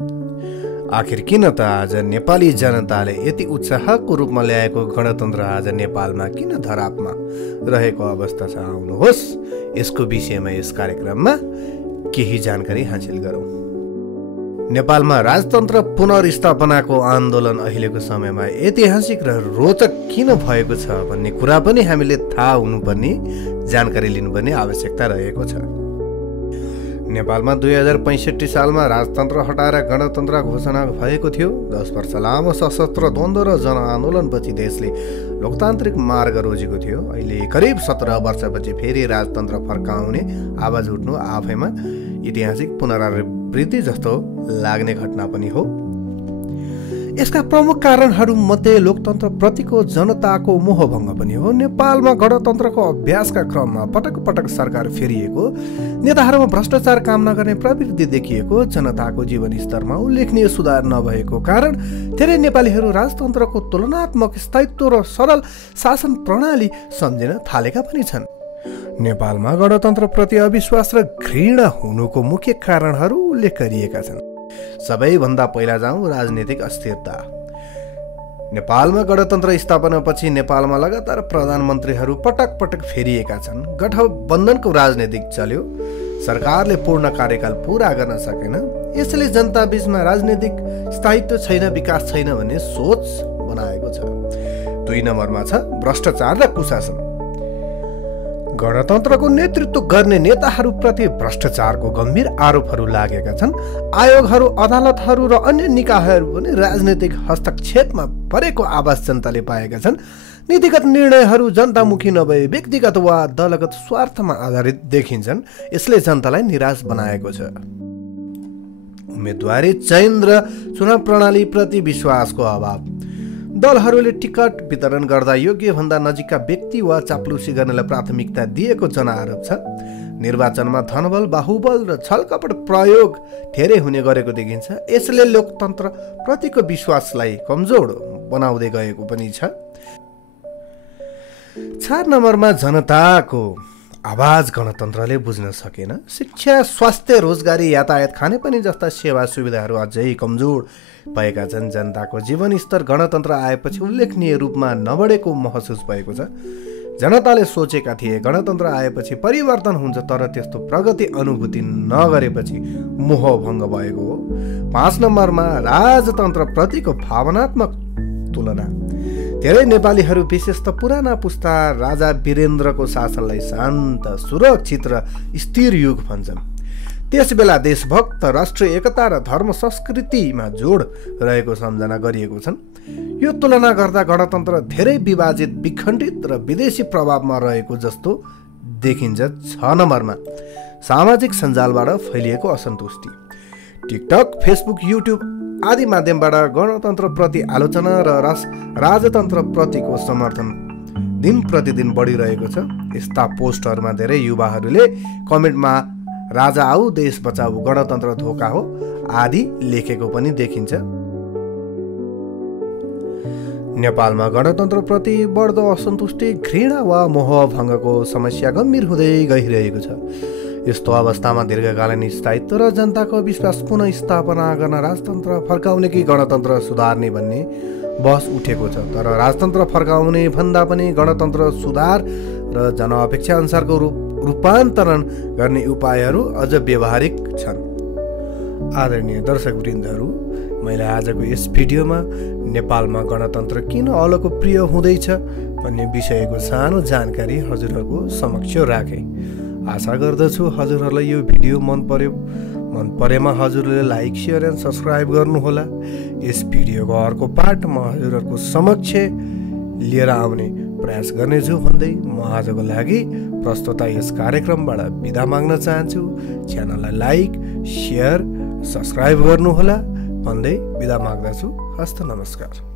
आखिर किन त आज नेपाली जनताले यति उत्साहको रूपमा ल्याएको गणतन्त्र आज नेपालमा किन धरापमा रहेको अवस्था छ? आउनुहोस् यसको विषयमा यस कार्यक्रममा केही जानकारी हासिल गरौँ। नेपालमा राजतन्त्र पुनर्स्थापनाको आन्दोलन अहिलेको समयमा ऐतिहासिक र रोचक किन भएको छ भन्ने कुरा पनि हामीले थाहा हुनुपर्ने, जानकारी लिनुपर्ने आवश्यकता रहेको छ। नेपालमा 2065 सालमा राजतन्त्र हटाएर गणतन्त्र घोषणा भएको थियो। 10 वर्ष लामो सशस्त्र द्वन्द्व र जनआन्दोलनपछि देशले लोकतान्त्रिक मार्ग रोजेको थियो। अहिले करिब 17 वर्षपछि फेरि राजतन्त्र फर्काउने आवाज उठ्नु आफैमा ऐतिहासिक पुनरावृत्ति जस्तो लाग्ने घटना पनि हो। यसका प्रमुख कारणहरू मध्ये लोकतन्त्र प्रतिको जनताको मोहभङ्ग पनि हो। नेपालमा गणतन्त्रको अभ्यासका क्रममा पटक पटक सरकार फेरिएको, नेताहरूमा भ्रष्टाचार काम नगर्ने प्रवृत्ति देखिएको, जनताको जीवनस्तरमा उल्लेखनीय सुधार नभएको कारण धेरै नेपालीहरू राजतन्त्रको तुलनात्मक स्थायित्व र सरल शासन प्रणाली सम्झिन थालेका पनि छन्। नेपालमा गणतन्त्रप्रति अविश्वास र घृणा हुनुको मुख्य कारणहरू उल्लेख गरिएका छन्। सबैभन्दा पहिला जाउँ राजनीतिक अस्थिरता। नेपालमा गणतन्त्र स्थापनापछि नेपालमा लगातार प्रधानमन्त्रीहरू पटक पटक फेरिएका छन्। गठबन्धनको राजनीतिक चल्यो, सरकारले पूर्ण कार्यकाल पूरा गर्न सकेन। यसले जनता बीचमा राजनीतिक स्थायित्व छैन, विकास छैन भन्ने सोच बनाएको छ। 2 नम्बरमा छ भ्रष्टाचार र कुशासन। गणतन्त्रको नेतृत्व गर्ने नेताहरूप्रति भ्रष्टाचारको गम्भीर आरोपहरू लागेका छन्। आयोगहरू, अदालतहरू र अन्य निकायहरू पनि राजनैतिक हस्तक्षेपमा परेको आभास जनताले पाएका छन्। नीतिगत निर्णयहरू जनतामुखी नभए व्यक्तिगत वा दलगत स्वार्थमा आधारित देखिन्छन्। यसले जनतालाई निराश बनाएको छ। उम्मेदवारी चयन र चुनाव प्रणालीप्रति विश्वासको अभाव। दलहरूले टिकट वितरण गर्दा योग्य भन्दा नजिकका व्यक्ति वा चाप्लुसी गर्नलाई प्राथमिकता दिएको जनआरोप छ। निर्वाचनमा धनबल, बाहुबल र छलकपट प्रयोग धेरै हुने गरेको देखिन्छ। यसले लोकतन्त्र प्रतिको विश्वासलाई कमजोर बनाउँदै गएको पनि छ। 4 नम्बरमा जनताको आवाज गणतन्त्रले बुझ्न सकेन। शिक्षा, स्वास्थ्य, रोजगारी, यातायात, खानेपानी जस्ता सेवा सुविधाहरू अझै कमजोर भएका छन्। जनताको जीवनस्तर गणतन्त्र आएपछि उल्लेखनीय रूपमा नबढेको महसुस भएको छ। जनताले सोचेका थिए गणतन्त्र आएपछि परिवर्तन हुन्छ, तर त्यस्तो प्रगति अनुभूति नगरेपछि मोहभङ्ग भएको हो। 5 नम्बरमा राजतन्त्र प्रतिको भावनात्मक तुलना। धेरै नेपालीहरू विशेष त पुराना पुस्ता राजा वीरेन्द्रको शासनलाई शान्त, सुरक्षित र स्थिर युग भन्छन्। त्यसबेला देशभक्त, राष्ट्रिय एकता र धर्म संस्कृतिमा जोड रहेको सम्झना गरिएको छन्। यो तुलना गर्दा गणतन्त्र धेरै विभाजित, विखण्डित र विदेशी प्रभावमा रहेको जस्तो देखिन्छ। 6 नम्बरमा सामाजिक सञ्जालबाट फैलिएको असन्तुष्टि। टिकटक, फेसबुक, युट्युब आदि माध्यमबाट गणतन्त्रप्रति आलोचना र राजतन्त्र प्रतिको समर्थन दिन प्रतिदिन बढिरहेको छ। यस्ता पोस्टहरूमा धेरै युवाहरूले कमेन्टमा राजा आऊ, देश बचाऊ, गणतन्त्र धोका हो आदि लेखेको पनि देखिन्छ। नेपालमा गणतन्त्रप्रति बढ्दो असन्तुष्टि, घृणा वा मोहभङ्गको समस्या गम्भीर हुँदै गइरहेको छ। यस्तो अवस्थामा दीर्घकालीन स्थायित्व र जनताको विश्वास पुनः स्थापना गर्न राजतन्त्र फर्काउने कि गणतन्त्र सुधार्ने भन्ने बहस उठेको छ। तर राजतन्त्र फर्काउने भन्दा पनि गणतन्त्र सुधार र जनअपेक्षा अनुसारको रूपान्तरण गर्ने उपायहरू अझ व्यावहारिक छन्। आदरणीय दर्शकवृन्दहरू, मैले आजको यस भिडियोमा नेपालमा गणतन्त्र किन अलोकप्रिय हुँदैछ भन्ने विषयको सानो जानकारी हजुरहरूको समक्ष राखेँ। आशा गर्दछु हजुरहरूलाई यो भिडियो मन परेमा हजुरहरूले लाइक, सेयर एन्ड सब्सक्राइब गर्नुहोला। यस भिडियोको अर्को पार्ट म हजुरहरूको समक्ष लिएर आउने प्रयास गर्नेछु भन्दै म आजको लागि प्रस्तुता यस कार्यक्रमबाट बिदा माग्न चाहन्छु। च्यानललाई लाइक, सेयर, सब्सक्राइब गर्नुहोला भन्दै बिदा माग्दछु। हस्त नमस्कार।